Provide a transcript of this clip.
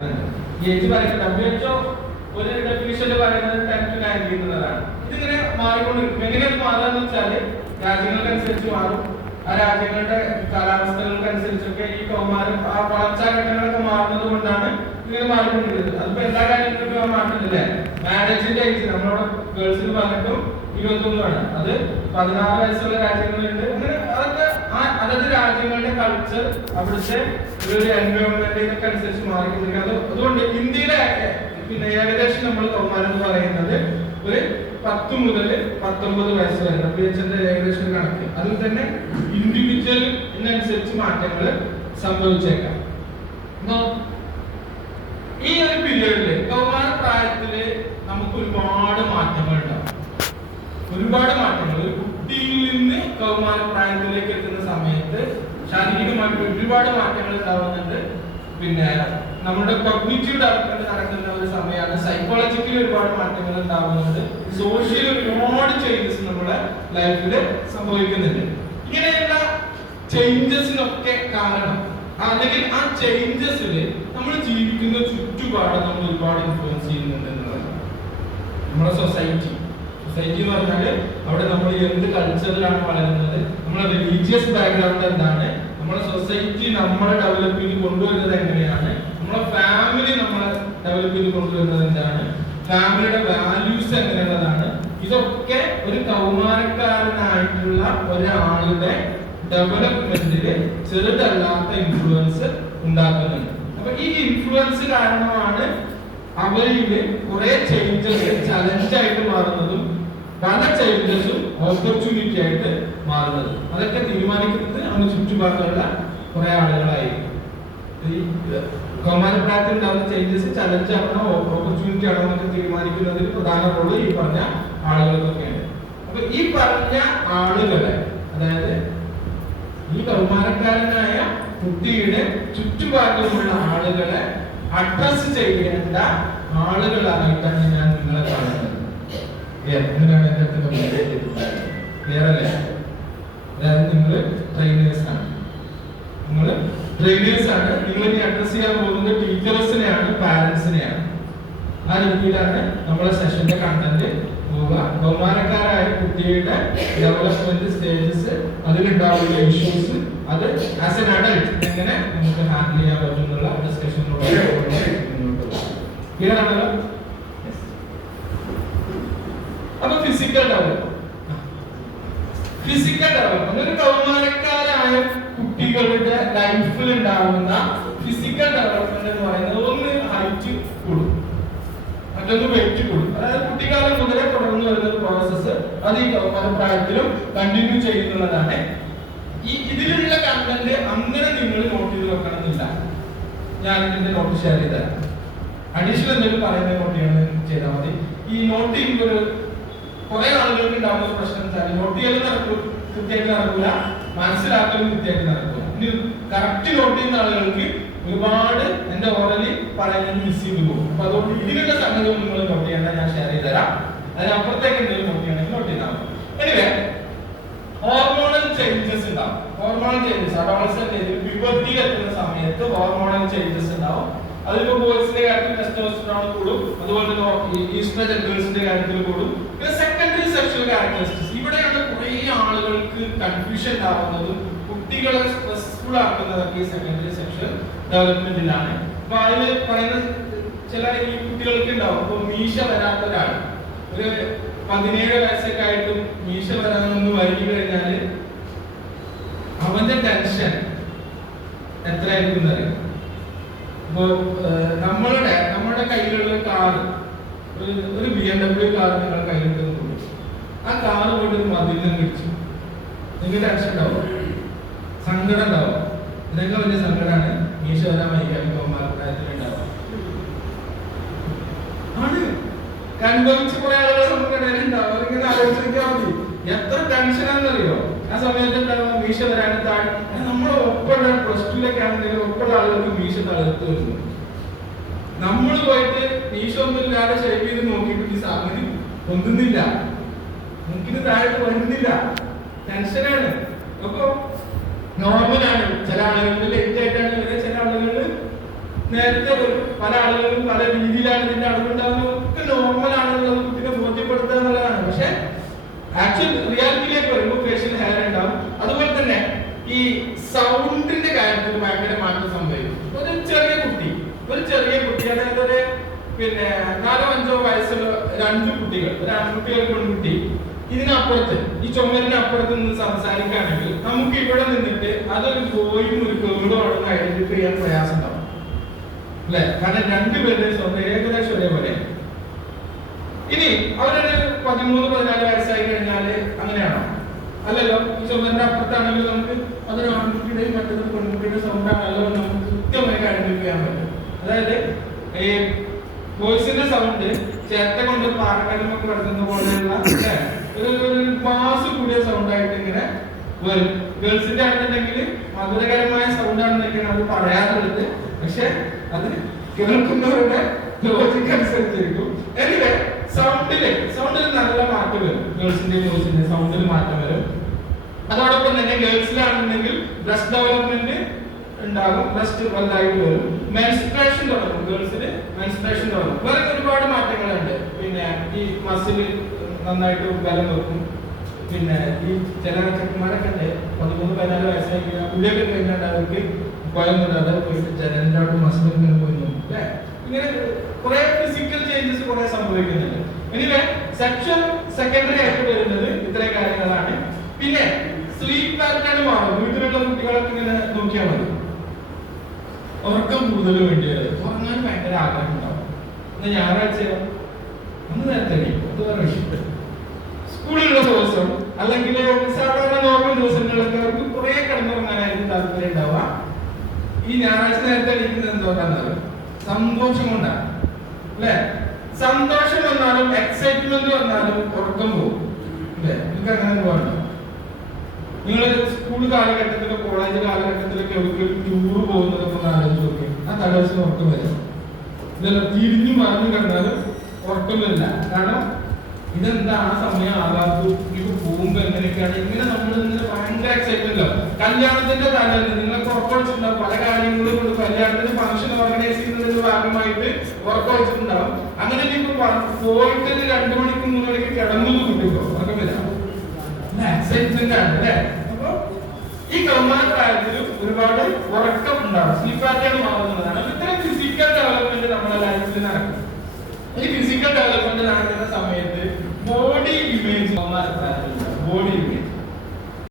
Age പറയുന്നത് WHO ഒരു ഡെഫിനിഷനിൽ പറയുന്നത് 10 to 19 എന്നതാണ്. ഇതിങ്ങനെ മാറിക്കൊണ്ടിരിക്കും. എങ്ങനെയാണ് മാറുകയെന്ന് വെച്ചാൽ രാജ്യങ്ങൾക്കനുസരിച്ച് മാറും. ആ രാജ്യങ്ങളുടെ കാലാവസ്ഥകൾക്കനുസരിച്ചൊക്കെ ഈ കൗമാരം ആ വളർച്ചാഘട്ടങ്ങളൊക്കെ മാറുന്നത് കൊണ്ടാണ് ഇങ്ങനെ മാറിക്കൊണ്ടിരിക്കുന്നത്. അതിപ്പോ എല്ലാ കാര്യങ്ങൾക്കും മാറ്റുന്നില്ലേ? മാരേജിന്റെ ഏജ് നമ്മളോട് ഗേൾസിന് പറഞ്ഞിട്ടും 21 ആണ്. അത് 16 വയസ്സുള്ള രാജ്യങ്ങളുണ്ട്. അങ്ങനെ അതൊക്കെ അതത് രാജ്യങ്ങളുടെ കൾച്ചർ അവിടുത്തെ ഒരു എൻവയോൺമെന്റ് ഇതൊക്കെ അനുസരിച്ച് മാറിക്കൊണ്ടിരിക്കുന്നത്. അതുകൊണ്ട് ഇന്ത്യയിലെ പിന്നെ ഏകദേശം നമ്മൾ കൗമാരം എന്ന് പറയുന്നത് ഒരു 10 മുതൽ 19 വയസ്സ് വരെ WHO ഏകദേശം കണക്ക്. അതിൽ തന്നെ ഇൻഡിവിജ്വലിനനുസരിച്ച് മാറ്റങ്ങൾ സംഭവിച്ചേക്കാം. ഈ ഒരു പീരീഡില് കൗമാര പ്രായത്തില് നമുക്ക് ഒരുപാട് മാറ്റങ്ങൾ ഉണ്ടാവും. ഒരുപാട് മാറ്റങ്ങൾ ഒരു കുട്ടിയിൽ നിന്ന് കൗമാര പ്രായത്തിലേക്ക് എത്തുന്ന സമയത്ത് ശാരീരികമായിട്ട് ഒരുപാട് മാറ്റങ്ങൾ ഉണ്ടാവുന്നുണ്ട്. പിന്നെ നമ്മുടെ കോഗ്നിറ്റീവ് ഡെവലപ്മെന്റ് നടക്കുന്ന ഒരു സമയമാണ്. സൈക്കോളജിക്കലി ഒരുപാട് മാറ്റങ്ങൾ ഉണ്ടാവുന്നുണ്ട്. സോഷ്യൽ ഒരുപാട് ചേഞ്ചസ് നമ്മുടെ ലൈഫിൽ സംഭവിക്കുന്നുണ്ട്. ഇങ്ങനെയുള്ള ചേഞ്ചസിനൊക്കെ കാരണം അല്ലെങ്കിൽ ആ ചേഞ്ചസിൽ നമ്മൾ ജീവിക്കുന്ന ചുറ്റുപാട് നമ്മൾ ഒരുപാട് ഇൻഫ്ലുവൻസ് ചെയ്യുന്നുണ്ട് എന്നുള്ളതാണ്. നമ്മുടെ സൊസൈറ്റി എന്ന് പറഞ്ഞാൽ അവിടെ നമ്മൾ എന്ത് കൾച്ചറിലാണ് വളരുന്നത്, നമ്മുടെ റിലീജിയസ് ബാക്ക്ഗ്രൗണ്ട് എന്താണ്, നമ്മുടെ സൊസൈറ്റി നമ്മളെ ഡെവലപ്പ് ചെയ്ത് കൊണ്ടുവരുന്നത് എങ്ങനെയാണ്, നമ്മുടെ ഫാമിലി നമ്മളെ ഡെവലപ്പ് ചെയ്ത് കൊണ്ടുവരുന്നത് എന്താണ്, ഫാമിലിയുടെ വാല്യൂസ് എങ്ങനെയുള്ളതാണ്, ഇതൊക്കെ ഒരു കൗമാരക്കാരനായിട്ടുള്ള ഒരാളുടെ ഡെവലപ്മെന്റില് ചെറുതല്ലാത്ത ഇൻഫ്ലുവൻസ് ഉണ്ടാക്കുന്നുണ്ട്. അപ്പൊ ഈ ഇൻഫ്ലുവൻസ് കാരണമാണ് അവരില് കുറെ ചേഞ്ചസ് ചലഞ്ചായിട്ട് മാറുന്നതും പല ചേഞ്ചസും ഓപ്പർച്യൂണിറ്റി ആയിട്ട് മാറുന്നത്. അതൊക്കെ തീരുമാനിക്കുന്നത് നമ്മുടെ ചുറ്റുപാടുള്ള കുറെ ആളുകളായിരിക്കും. ഈ കൗമാരപ്രായത്തിൽ ഉണ്ടാകുന്ന ചേഞ്ചസ് ചലഞ്ച് ആണോ ഓപ്പർച്യൂണിറ്റി ആണോ എന്നൊക്കെ തീരുമാനിക്കുന്നതിൽ പ്രധാന റോള് ഈ പറഞ്ഞ ആളുകൾക്കൊക്കെയാണ്. അപ്പൊ ഈ പറഞ്ഞ ആളുകളെ, അതായത് ഈ കൗമാരക്കാരനായ കുട്ടിയുടെ ചുറ്റുപാടുമുള്ള ആളുകളെ അഡ്രസ് ചെയ്യേണ്ട ആളുകളായിട്ടാണ് ഞാൻ നിങ്ങളെ കാണുന്നത്. എന്തിനാണ് എന്റെ അടുത്ത് ക്ലിയർ അല്ലേ? അതായത് നിങ്ങൾ ട്രെയിനേഴ്സ് ആണ്. നിങ്ങൾ ഇനി അഡ്രസ് ചെയ്യാൻ പോകുന്നത് ടീച്ചേഴ്സിനെയാണ്, പാരന്റ്സിനെയാണ്. ആ രീതിയിലാണ് നമ്മളെ സെഷന്റെ കണ്ടന്റ് പോവുക. കൗമാരക്കാരായ കുട്ടിയുടെ ഡെവലപ്മെന്റ് സ്റ്റേജസ്, അതിലുണ്ടാവുന്ന ഇഷ്യൂസ്, അത് ആസ് എൻ അഡൽട്ട് എങ്ങനെ നമുക്ക് ഹാൻഡിൽ ചെയ്യാൻ പറ്റുന്നുള്ള ഡിസ്കഷനിലൂടെ ക്ലിയർ ആണല്ലോ? അപ്പൊ ഫിസിക്കൽ ഡെവലപ്മെന്റ് ഒരു കൗമാരക്കാരായ കുട്ടികളുടെ ലൈഫിൽ ഉണ്ടാകുന്ന ഫിസിക്കൽ ഡെവലപ്മെന്റ് എന്ന് പറയുന്നത് ഒന്ന് ഹൈറ്റ് കൂടും, മറ്റൊന്ന് വെയിറ്റ് കൂടും. അതായത് കുട്ടിക്കാലം മുതലേ തുടർന്ന് വരുന്ന പ്രോസസ്സ് അത് ഈ കൗമാരപ്രായത്തിലും കണ്ടിന്യൂ ചെയ്യുന്നുള്ളതാണ്. ഇതിലുള്ള കണ്ടന്റ് അങ്ങനെ നിങ്ങൾ നോട്ട് ചെയ്ത് വെക്കണമെന്നില്ല. ഞാൻ ഇതിന്റെ നോട്ട് ഷെയർ ചെയ്ത് തരാം. അഡീഷണൽ എന്തെങ്കിലും പറയുന്നത് നോട്ട് ചെയ്യണം ചെയ്താൽ മതി. ഈ നോട്ട് ചെയ്യുമ്പോൾ കുറെ ആളുകൾക്ക് ഉണ്ടാകുന്ന പ്രശ്നം വെച്ചാൽ നോട്ട് ചെയ്യലും കൃത്യമായിട്ട് നടക്കില്ല, മനസ്സിലാക്കലും കൃത്യമായിട്ട് നടക്കില്ല. ഇനി കറക്റ്റ് നോട്ട് ചെയ്യുന്ന ആളുകൾക്ക് ഒരുപാട് എന്റെ ഓറലി പറയുന്നത് മിസ് ചെയ്ത് പോകും. അപ്പൊ അതുകൊണ്ട് ഇതിലുള്ള സംഗതികൾ നിങ്ങൾ നോട്ട് ചെയ്യേണ്ട, ഞാൻ ഷെയർ ചെയ്ത് തരാം. അതിനപ്പുറത്തേക്ക് എന്തെങ്കിലും നോട്ട് ചെയ്യണമെങ്കിൽ നോട്ട് ചെയ്താൽ മതി. എനിവേ, ഹോർമോണൽ ചേഞ്ചസ് ഉണ്ടാവും. ഹോർമോണൽ ചേഞ്ചസ് അഡോളസെന്റ് പ്യൂബർട്ടി എത്തുന്ന സമയത്ത് ഹോർമോണൽ ചേഞ്ചസ് ഉണ്ടാവും. അതിപ്പോ ബോയ്സിന്റെ കാര്യത്തിൽ ടെസ്റ്റോസ്റ്ററോൺ കൂടും, അതുപോലെ തന്നെ ഈസ്ട്രജൻ ഗേൾസിന്റെ കാര്യത്തിൽ കൂടും. പിന്നെ സെക്കൻഡറി സെക്ഷൽ ക്യാരക്ടറിസ്റ്റിക്സ്, ഇവിടെയാണ് കുറെ ആളുകൾക്ക് കൺഫ്യൂഷൻ ഉണ്ടാവുന്നതും കുട്ടികളെ സ്ട്രെസ്ഫുൾ ആക്കുന്നതൊക്കെ ഈ സെക്കൻഡറി സെക്ഷൽ ഡെവലപ്മെന്റിലാണ്. അപ്പൊ അതിൽ പറയുന്ന ചില ഈ കുട്ടികൾക്ക് ഉണ്ടാവും. ഇപ്പൊ മീശ വരാത്ത ഒരാൾ, ഒരു 17 വയസ്സൊക്കെ ആയിട്ടും മീശ വരാനൊന്ന് വൈകി കഴിഞ്ഞാല് അവന്റെ ടെൻഷൻ എത്രയായിരിക്കും അറിയാം. ഇപ്പോ നമ്മുടെ കയ്യിലുള്ള കാറ്, ഒരു BMW കാർ നിങ്ങളുടെ കയ്യിലുണ്ടെന്ന് തോന്നും. ആ കാറ് പോയിട്ട് ഒരു മതിലിനും പിടിച്ചു, നിങ്ങൾക്ക് ടെൻഷൻ ഉണ്ടാവും, സങ്കടം ഉണ്ടാവും. ഇതിനൊക്കെ വലിയ സങ്കടമാണ് മീശ വരാൻ വൈകാൻ കൗമാരപ്രായത്തിലുണ്ടാവുക. ആണ് അനുഭവിച്ച കുറെ ആളുകൾ നമുക്ക് ഇടയിലുണ്ടാവും. അവരിങ്ങനെ ആലോചിച്ചാൽ മതി എത്ര ടെൻഷനാണെന്നറിയോ ആ സമയത്ത് ഉണ്ടാവുക. മീശ വരാനും താഴെ നമ്മളെ ഒപ്പമുള്ള +2 ആണെങ്കിലും ഒപ്പമുള്ള ആളുകൾക്ക് മീശ തളർത്ത് വരുന്നു. നമ്മൾ പോയിട്ട് മീശ ഒന്നും ഇല്ലാതെ ഷേപ്പ് ചെയ്ത് നോക്കിയിട്ട് ഈ സാധനം പൊന്തുന്നില്ല, നമുക്കിത് താഴെ വരുന്നില്ല, ടെൻഷനാണ്. അപ്പൊ നോർമലാണ്. ചില ആളുകളിൽ ലേറ്റ് ആയിട്ടാണ് വരെ, ചില ആളുകളിൽ നേരത്തെ പല ആളുകളും പല രീതിയിലാണ് ഇതിന്റെ അളവുണ്ടാകുന്നത്, ഒക്കെ നോർമൽ ആണെന്നുള്ളത് കുട്ടിനെ ബോധ്യപ്പെടുത്തുക എന്നുള്ളതാണ്. പക്ഷെ ആക്ച്വൽ റിയാലിറ്റിയിലേക്ക് വരുമ്പോൾ ഫേഷ്യൽ ഹെയർ ഉണ്ടാവും. അതുപോലെ തന്നെ ഈ സൗണ്ടിന്റെ കാര്യത്തിൽ ഭയങ്കര മാറ്റം സംഭവിക്കും. ഒരു ചെറിയ കുട്ടി അതായത് ഒരു 4-5 വയസ്സുള്ള 2 കുട്ടികൾ, ഒരു ആൺകുട്ടി ഒരു പെൺകുട്ടി, ഇതിനപ്പുറത്ത് ഈ ചുമലിനപ്പുറത്ത് നിന്ന് സംസാരിക്കുകയാണെങ്കിൽ നമുക്ക് ഇവിടെ നിന്നിട്ട് അതൊരു ഗോയും ഒരു കേടും ആണെന്ന് ഐഡന്റിഫൈ ചെയ്യാൻ പ്രയാസം ഉണ്ടാവും അല്ലെ? കാരണം 2 പേരുടെ സ്വന്തം ഏകദേശം ഒരേപോലെ. ഇനി അവരൊരു 13-14 വയസ്സായി കഴിഞ്ഞാല് അങ്ങനെയാണോ? അല്ലല്ലോ. ഈ ചുമലിന്റെ അപ്പുറത്താണെങ്കിൽ നമുക്ക് അതൊരു ആൺകുട്ടിയുടെയും മറ്റൊരു പെൺകുട്ടിയുടെ സൗണ്ട് ആണല്ലോ നമുക്ക് കൃത്യമായി ഐഡന്റിഫൈ ചെയ്യാൻ പറ്റും. അതായത് ഈ വോയിസിന്റെ സൗണ്ട് ചേട്ട കൊണ്ട് പാറക്കല്ലുമൊക്കെ കിടക്കുന്ന പോലെയുള്ള ഒരു മാസ് കൂടിയ സൗണ്ട് ആയിട്ട് ഇങ്ങനെ വരും. ഗേൾസിന്റെ ആണെന്നുണ്ടെങ്കിൽ മധുരകരമായ സൗണ്ട് ആണെന്നൊക്കെയാണ് അവർ പറയാറുള്ളത്. പക്ഷെ അത് കേൾക്കുന്നവരുടെ ലോജിക്ക് അനുസരിച്ചിരിക്കും. എനിവേ സൗണ്ടിൽ നല്ല മാറ്റം വരും. ഗേൾസിന്റെ വോയിസിന്റെ സൗണ്ടിൽ മാറ്റം വരും. അതോടൊപ്പം തന്നെ ഗേൾസിലാണെന്നുണ്ടെങ്കിൽ ബ്രസ്റ്റ് ഡെവലപ്മെന്റ് ഉണ്ടാകും, ബ്രസ്റ്റ് വലുതായിട്ട് വരും. മെൻസ്ട്രേഷൻ തുടങ്ങും, ഗേൾസിന് മെൻസ്ട്രേഷൻ തുടങ്ങും. വേറെ ഒരുപാട് മാറ്റങ്ങളുണ്ട്. ഈ മസിൽ നന്നായിട്ട് ബലം വെക്കും. ഈ ചില ചെക്കന്മാരൊക്കെ ഉണ്ട് 13-14 വയസ്സായി ഉള്ളിയൊക്കെ കഴിഞ്ഞാൽ അവർക്ക് ഭയന്നിടാതെ പോയിട്ട് ജനലിന്റെ മസിൽ ഇങ്ങനെ പോയി നോക്കും അല്ലെ? ഇങ്ങനെ കുറെ ഫിസിക്കൽ ചേഞ്ചസ് കുറെ സംഭവിക്കുന്നുണ്ട്. എനിവേ സെക്ഷൻ സെക്കൻഡറി ആയിട്ട് വരുന്നത് ഇത്രയും കാര്യങ്ങളാണ്. പിന്നെ സ്ലീപ്പ് പാറ്റേൺ മാറും. വീട്ടിലുള്ള കുട്ടികളൊക്കെ ഇങ്ങനെ നോക്കിയാൽ മതി. ഉറക്കം കൂടുതൽ വേണ്ടി വരും. ഉറങ്ങാൻ ഭയങ്കര ആഗ്രഹം ഉണ്ടാവും. എന്നാൽ ഞായറാഴ്ചയോ അന്ന് നേരത്തെ അത് വേറെ വിഷയം. സ്കൂളിലുള്ള ദിവസം അല്ലെങ്കിൽ സാധാരണ നോർമൽ ദിവസങ്ങളിലൊക്കെ അവർക്ക് കുറെ കിടന്നുറങ്ങാനായിരിക്കും താല്പര്യം ഉണ്ടാവുക. ഈ ഞായറാഴ്ച നേരത്തെ എണീക്കുന്നത് എന്തുകൊണ്ടാണ്? സന്തോഷം കൊണ്ടാണ് അല്ലെ? സന്തോഷം വന്നാലും എക്സൈറ്റ്മെന്റ് വന്നാലും ഉറക്കം പോകും അല്ലെ? നിങ്ങൾക്ക് അങ്ങനെ പോകണ്ട. നിങ്ങൾ സ്കൂൾ കാലഘട്ടത്തിലോ കോളേജ് കാലഘട്ടത്തിലൊക്കെ എവിടെയെങ്കിലും ടൂർ പോകുന്നതൊക്കെ ഒന്ന് ആലോചിച്ച് നോക്കി. ആ തലേദിവസം ഉറക്കം വരും. ഇതെല്ലാം തിരിഞ്ഞു മറിഞ്ഞു കിടന്നാലും ഉറക്കം വരില്ല. കാരണം ഇതെന്താ ആ സമയം ആകാത്തു, ഇത് പോകുമ്പോ എങ്ങനെയൊക്കെയാണ് ഇങ്ങനെ നമ്മൾ ഇങ്ങനെ ഭയങ്കര എക്സൈറ്റ്മെന്റ് ആവും. കല്യാണത്തിന്റെ തലേന്ന് നിങ്ങൾക്ക് ഉറക്കൊഴിച്ചിട്ടുണ്ടാവും. പല കാര്യങ്ങളും കൊണ്ട് കല്യാണത്തിന് ഫംഗ്ഷൻ ഓർഗനൈസ് ചെയ്യുന്നതിന്റെ ഭാഗമായിട്ട് ഉറക്കൊഴിച്ചിട്ടുണ്ടാവും. അങ്ങനെ ഇപ്പൊ പോയിട്ട് 2 മണിക്ക് 3 മണിക്ക് കിടന്നു കിട്ടുമ്പോ ഉറക്കം വരാം. എക്സൈറ്റ്മെന്റ് ആണ് അല്ലെ? അപ്പൊ ഈ കൗമാര പ്രായത്തിൽ ഒരുപാട് ഉറക്കം ഉണ്ടാവും. സ്ലീപ്പ് പാറ്റേൺ മാറുന്നതാണ്. ഇത്രയും ഫിസിക്കൽ ഡെവലപ്മെന്റ് നമ്മുടെ ലൈഫിൽ നടക്കും. ഈ ഫിസിക്കൽ ഡെവലപ്മെന്റ് നടക്കുന്ന സമയത്ത് ബോഡി ഇമേജ് ബോഡി